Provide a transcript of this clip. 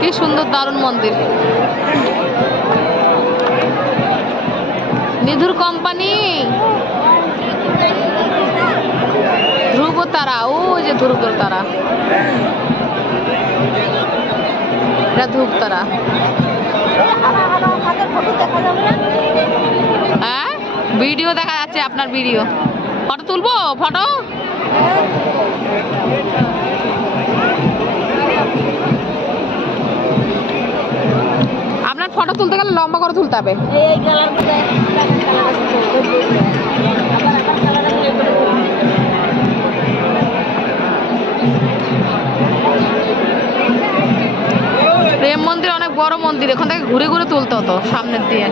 কি সুন্দর দারুণ মন্দির। নিধুর কোম্পানি, ধ্রুবতারা, ওই যে ধ্রুবতারা, এটা ধ্রুবতারা। হ্যাঁ ভিডিও দেখা যাচ্ছে, আপনার ভিডিও। ফটো তুলবো? ফটো আপনার ফটো তুলতে গেলে লম্বা করে তুলতে হবে। প্রেম মন্দির অনেক বড় মন্দির, এখান থেকে ঘুরে ঘুরে তুলতে হতো সামনের দিয়ে।